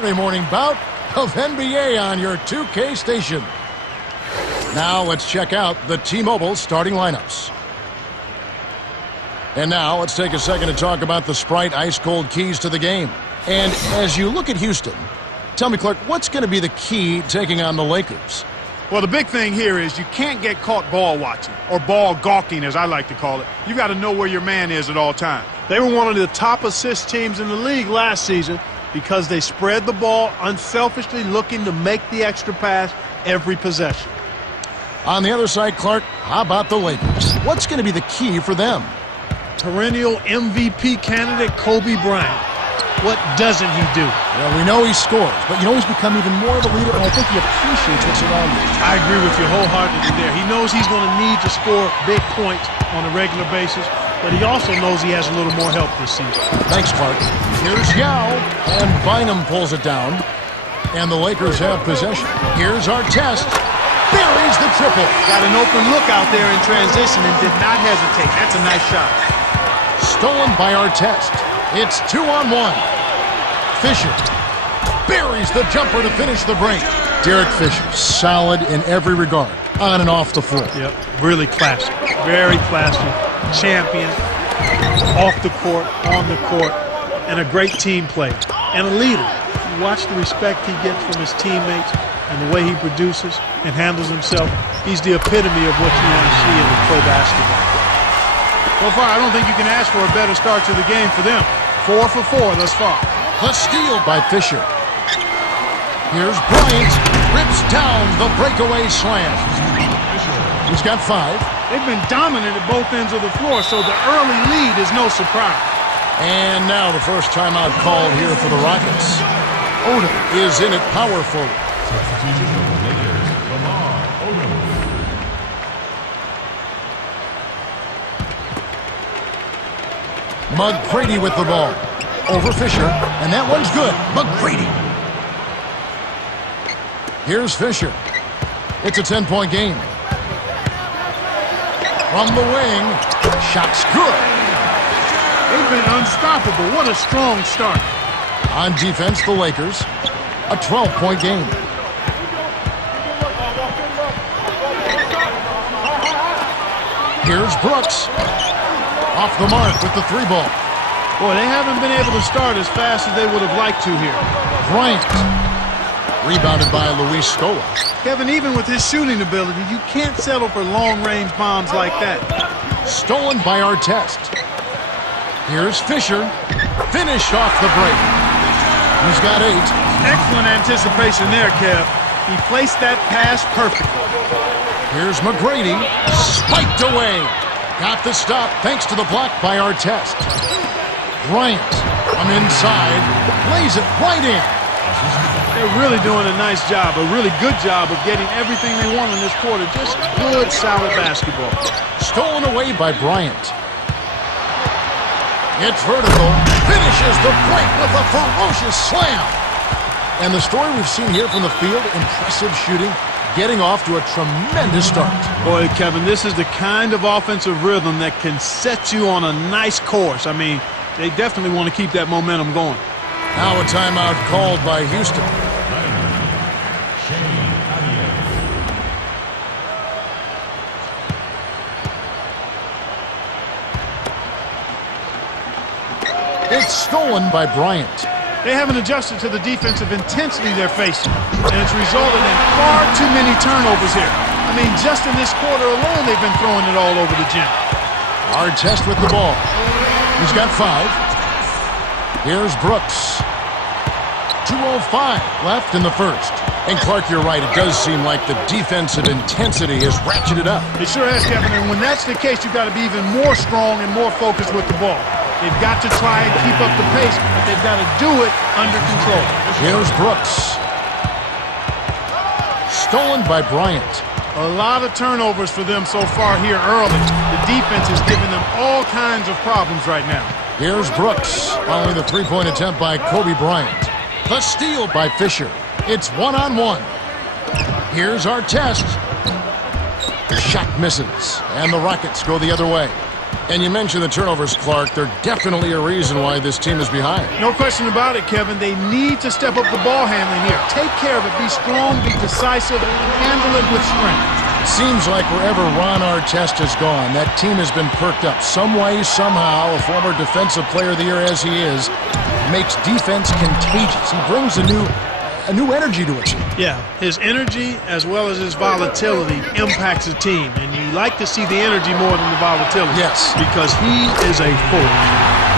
Saturday morning bout of NBA on your 2K station. Now let's check out the T-Mobile starting lineups. And now let's take a second to talk about the Sprite ice-cold keys to the game. And as you look at Houston, tell me, Clark, what's going to be the key taking on the Lakers? Well, the big thing here is you can't get caught ball watching, or ball gawking, as I like to call it. You got to know where your man is at all times. They were one of the top assist teams in the league last season because they spread the ball unselfishly, looking to make the extra pass every possession. On the other side, Clark, how about the Lakers? What's going to be the key for them? Perennial MVP candidate Kobe Bryant. What doesn't he do? Well, we know he scores, but you know he's become even more of a leader, and I think he appreciates what's around him. I agree with you wholeheartedly there. He knows he's going to need to score big points on a regular basis, but he also knows he has a little more help this season. Thanks, Clark. Here's Yao, and Bynum pulls it down, and the Lakers have possession. Here's Artest. Buries the triple. Got an open look out there in transition and did not hesitate. That's a nice shot. Stolen by Artest. It's 2-on-1. Fisher buries the jumper to finish the break. Derek Fisher, solid in every regard, on and off the floor. Yep, really classy. Very classy. Champion, off the court, on the court, and a great team player. And a leader. You watch the respect he gets from his teammates and the way he produces and handles himself. He's the epitome of what you want to see in the pro basketball. So far, I don't think you can ask for a better start to the game for them. 4 for 4 thus far. The steal by Fisher. Here's Bryant. Rips down the breakaway slam. He's got 5. They've been dominant at both ends of the floor, so the early lead is no surprise. And now the first timeout called here for the Rockets. Odom is in it powerful. McGrady with the ball. Over Fisher, and that one's good. McGrady. Here's Fisher. It's a 10-point game. From the wing, shot's good. They've been unstoppable. What a strong start. On defense, the Lakers, a 12-point game. Here's Brooks. Off the mark with the 3 ball. Boy, they haven't been able to start as fast as they would have liked to here. Bryant. Rebounded by Luis Scola. Kevin, even with his shooting ability, you can't settle for long-range bombs like that. Stolen by Artest. Here's Fisher. Finish off the break. He's got 8. Excellent anticipation there, Kev. He placed that pass perfectly. Here's McGrady. Spiked away. Got the stop thanks to the block by Artest. Bryant from inside. Lays it right in. They're really doing a nice job, a really good job of getting everything they want in this quarter. Just good, solid basketball. Stolen away by Bryant. It's vertical. Finishes the break with a ferocious slam. And the story we've seen here from the field, impressive shooting, getting off to a tremendous start. Boy, Kevin, this is the kind of offensive rhythm that can set you on a nice course. I mean, they definitely want to keep that momentum going. Now a timeout called by Houston. It's stolen by Bryant. They haven't adjusted to the defensive intensity they're facing, and it's resulted in far too many turnovers here. I mean, just in this quarter alone, they've been throwing it all over the gym. Artest with the ball. He's got 5. Here's Brooks. 2:05 left in the first. And Clark, you're right. It does seem like the defensive intensity has ratcheted up. It sure has, Kevin, and when that's the case, you've got to be even more strong and more focused with the ball. They've got to try and keep up the pace, but they've got to do it under control. Here's Brooks. Stolen by Bryant. A lot of turnovers for them so far here early. The defense is giving them all kinds of problems right now. Here's Brooks following the 3-point attempt by Kobe Bryant. The steal by Fisher. It's 1-on-1. Here's Artest. The shot misses, and the Rockets go the other way. And you mentioned the turnovers, Clark. They're definitely a reason why this team is behind. No question about it, Kevin. They need to step up the ball handling here. Take care of it. Be strong, be decisive, handle it with strength. Seems like wherever Ron Artest has gone, that team has been perked up. Some way, somehow, a former Defensive Player of the Year as he is, makes defense contagious. He brings a new energy to it. Yeah, his energy as well as his volatility impacts the team. And you like to see the energy more than the volatility. Yes. Because he is a force.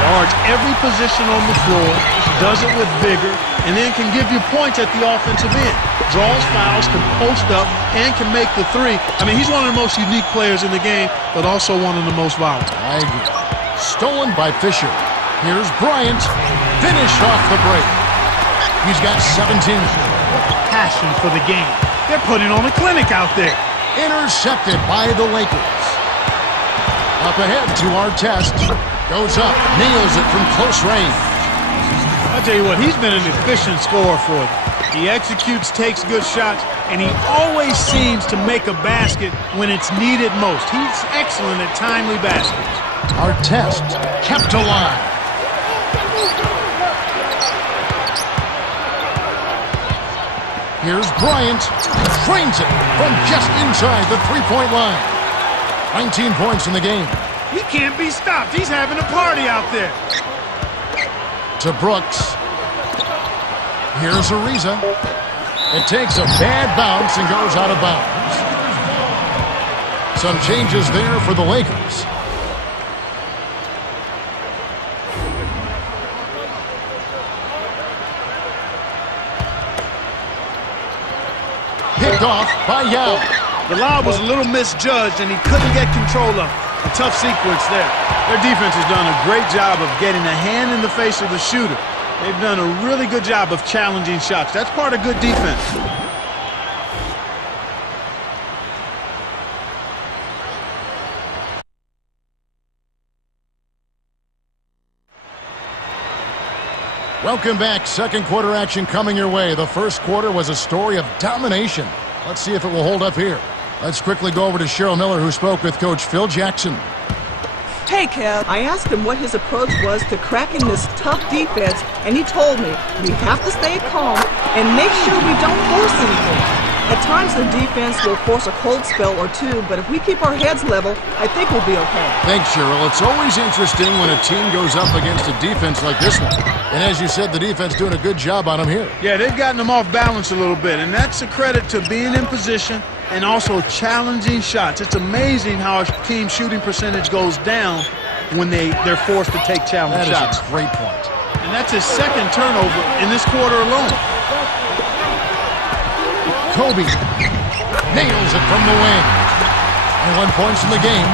Guards every position on the floor, does it with vigor, and then can give you points at the offensive end. Draws fouls, can post up, and can make the three. I mean, he's one of the most unique players in the game, but also one of the most volatile. I agree. Stolen by Fisher. Here's Bryant. Finish off the break. He's got 17. Passion for the game. They're putting on a clinic out there. Intercepted by the Lakers. Up ahead to Artest. Goes up. Nails it from close range. I'll tell you what, he's been an efficient scorer for them. He executes, takes good shots, and he always seems to make a basket when it's needed most. He's excellent at timely baskets. Artest kept alive. Here's Bryant. Trains it from just inside the three-point line. 19 points in the game. He can't be stopped. He's having a party out there. To Brooks. Here's Ariza. It takes a bad bounce and goes out of bounds. Some changes there for the Lakers. Picked off by Yao. The lob was a little misjudged, and he couldn't get control of it. A tough sequence there. Their defense has done a great job of getting a hand in the face of the shooter. They've done a really good job of challenging shots. That's part of good defense. Welcome back. Second quarter action coming your way. The first quarter was a story of domination. Let's see if it will hold up here. Let's quickly go over to Cheryl Miller, who spoke with Coach Phil Jackson. Hey, Kev. I asked him what his approach was to cracking this tough defense, and he told me we have to stay calm and make sure we don't force anything. At times, the defense will force a cold spell or two, but if we keep our heads level, I think we'll be okay. Thanks, Cheryl. It's always interesting when a team goes up against a defense like this one. And as you said, the defense doing a good job on them here. Yeah, they've gotten them off balance a little bit, and that's a credit to being in position and also challenging shots. It's amazing how a team's shooting percentage goes down when they're forced to take challenge shots. That is a great point. And that's his second turnover in this quarter alone. Kobe nails it from the wing. 21 points in the game.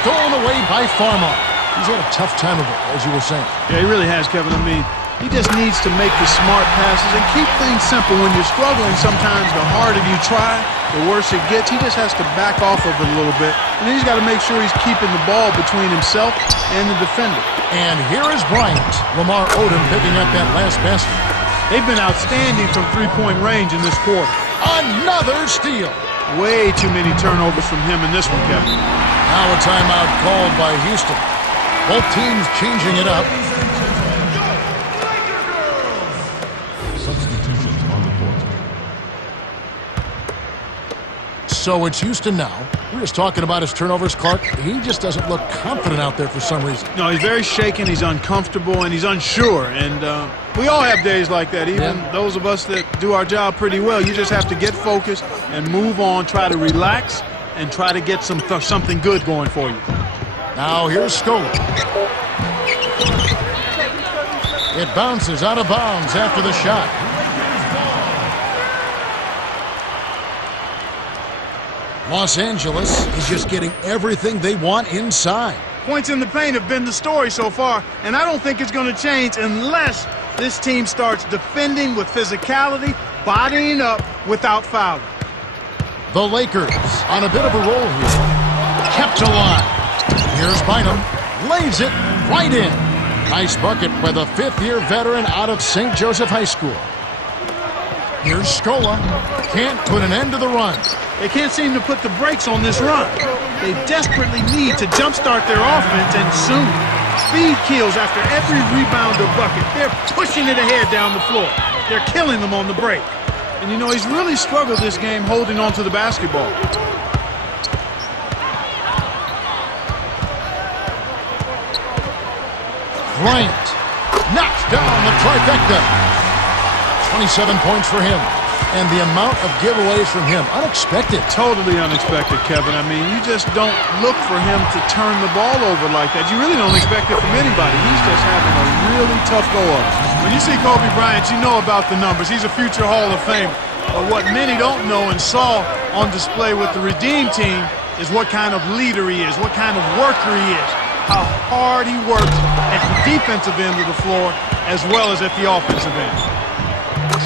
Stolen away by Farmer. He's had a tough time of it, as you were saying. Yeah, he really has, Kevin. I mean, he just needs to make the smart passes and keep things simple. When you're struggling, sometimes the harder you try, the worse it gets. He just has to back off of it a little bit. And then he's got to make sure he's keeping the ball between himself and the defender. And here is Bryant. Lamar Odom picking up that last basket. They've been outstanding from three-point range in this quarter. Another steal. Way too many turnovers from him in this one, Kevin. Now a timeout called by Houston. Both teams changing it up. Substitutions on the court. So it's Houston now. We're just talking about his turnovers, Clark. He just doesn't look confident out there for some reason. No, he's very shaken, he's uncomfortable, and he's unsure. And we all have days like that, even those of us that do our job pretty well. You just have to get focused and move on, try to relax, and try to get something good going for you. Now here's Scola. It bounces out of bounds after the shot. Los Angeles is just getting everything they want inside. Points in the paint have been the story so far, and I don't think it's going to change unless this team starts defending with physicality, bodying up without fouling. The Lakers on a bit of a roll here. Kept alive. Here's Bynum. Lays it right in. Nice bucket by the fifth-year veteran out of St. Joseph High School. Here's Scola. Can't put an end to the run. They can't seem to put the brakes on this run. They desperately need to jumpstart their offense, and soon. Speed kills after every rebound or bucket. They're pushing it ahead down the floor. They're killing them on the break. And, you know, he's really struggled this game holding on to the basketball. Bryant knocks down the trifecta. 27 points for him. And the amount of giveaways from him, unexpected. Totally unexpected, Kevin. I mean, you just don't look for him to turn the ball over like that. You really don't expect it from anybody. He's just having a really tough go of it. When you see Kobe Bryant, you know about the numbers. He's a future Hall of Famer. But what many don't know and saw on display with the Redeem team is what kind of leader he is, what kind of worker he is, how hard he works at the defensive end of the floor as well as at the offensive end.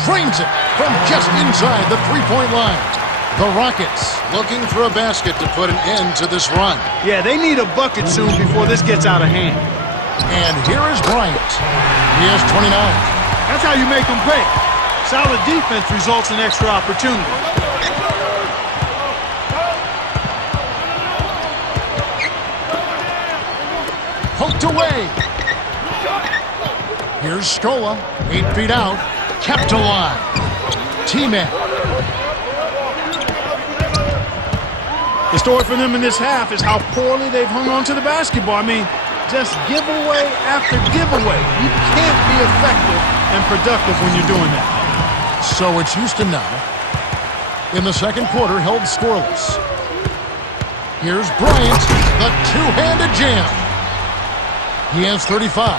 Trains it from just inside the three-point line. The Rockets looking for a basket to put an end to this run. Yeah, they need a bucket soon before this gets out of hand. And here is Bryant. He has 29. That's how you make them pay. Solid defense results in extra opportunity. Poked away. Here's Scola, 8 feet out. Kept alive. T-Man. The story for them in this half is how poorly they've hung on to the basketball. I mean, just giveaway after giveaway. You can't be effective and productive when you're doing that. So it's Houston now. In the second quarter, held scoreless. Here's Bryant, the two-handed jam. He has 35.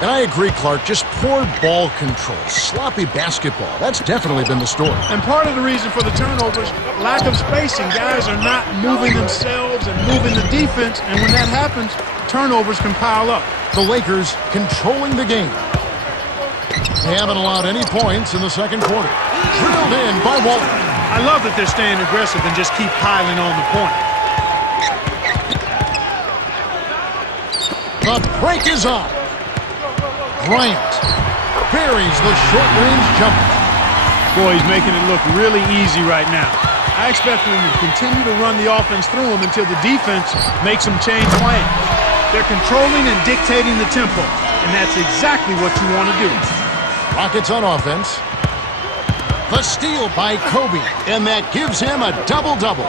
And I agree, Clark, just poor ball control, sloppy basketball. That's definitely been the story. And part of the reason for the turnovers, lack of spacing. Guys are not moving themselves and moving the defense, and when that happens, turnovers can pile up. The Lakers controlling the game. They haven't allowed any points in the second quarter. Drilled in by Walton. I love that they're staying aggressive and just keep piling on the point. The break is on. Bryant buries the short-range jumper. Boy, he's making it look really easy right now. I expect them to continue to run the offense through him until the defense makes them change plans. They're controlling and dictating the tempo, and that's exactly what you want to do. Rockets on offense. The steal by Kobe, and that gives him a double-double.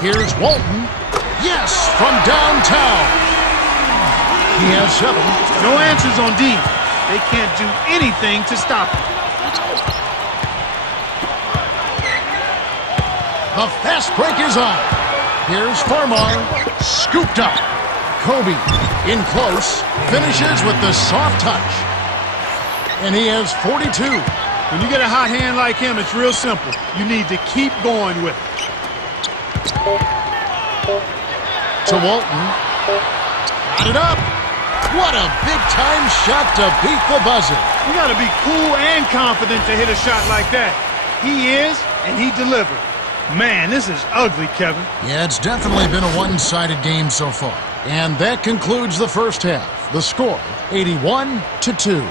Here's Walton. Yes, from downtown. He has 7. No answers on D. They can't do anything to stop him. The fast break is on. Here's Farmar. Scooped up. Kobe in close. Finishes with the soft touch. And he has 42. When you get a hot hand like him, it's real simple. You need to keep going with it. To Walton. Got it up. What a big-time shot to beat the buzzer. You got to be cool and confident to hit a shot like that. He is, and he delivered. Man, this is ugly, Kevin. Yeah, it's definitely been a one-sided game so far. And that concludes the first half. The score, 81-2.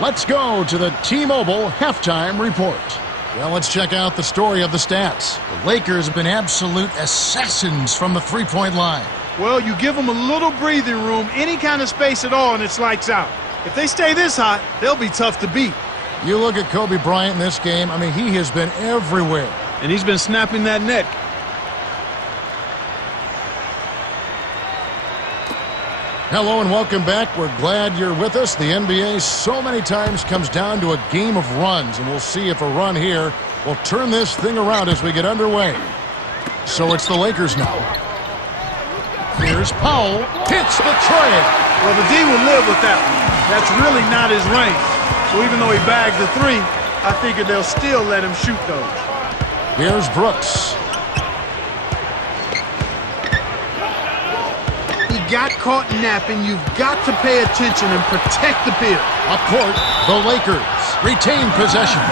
Let's go to the T-Mobile halftime report. Well, let's check out the story of the stats. The Lakers have been absolute assassins from the three-point line. Well, you give them a little breathing room, any kind of space at all, and it's lights out. If they stay this hot, they'll be tough to beat. You look at Kobe Bryant in this game, I mean, he has been everywhere. And he's been snapping that neck. Hello and welcome back. We're glad you're with us. The NBA so many times comes down to a game of runs, and we'll see if a run here will turn this thing around as we get underway. So it's the Lakers now. Here's Powell. Hits the tray. Well, the D will live with that one. That's really not his range. So even though he bagged the 3, I figure they'll still let him shoot those. Here's Brooks. Got caught napping. You've got to pay attention and protect the field. Up court, the Lakers retain possession.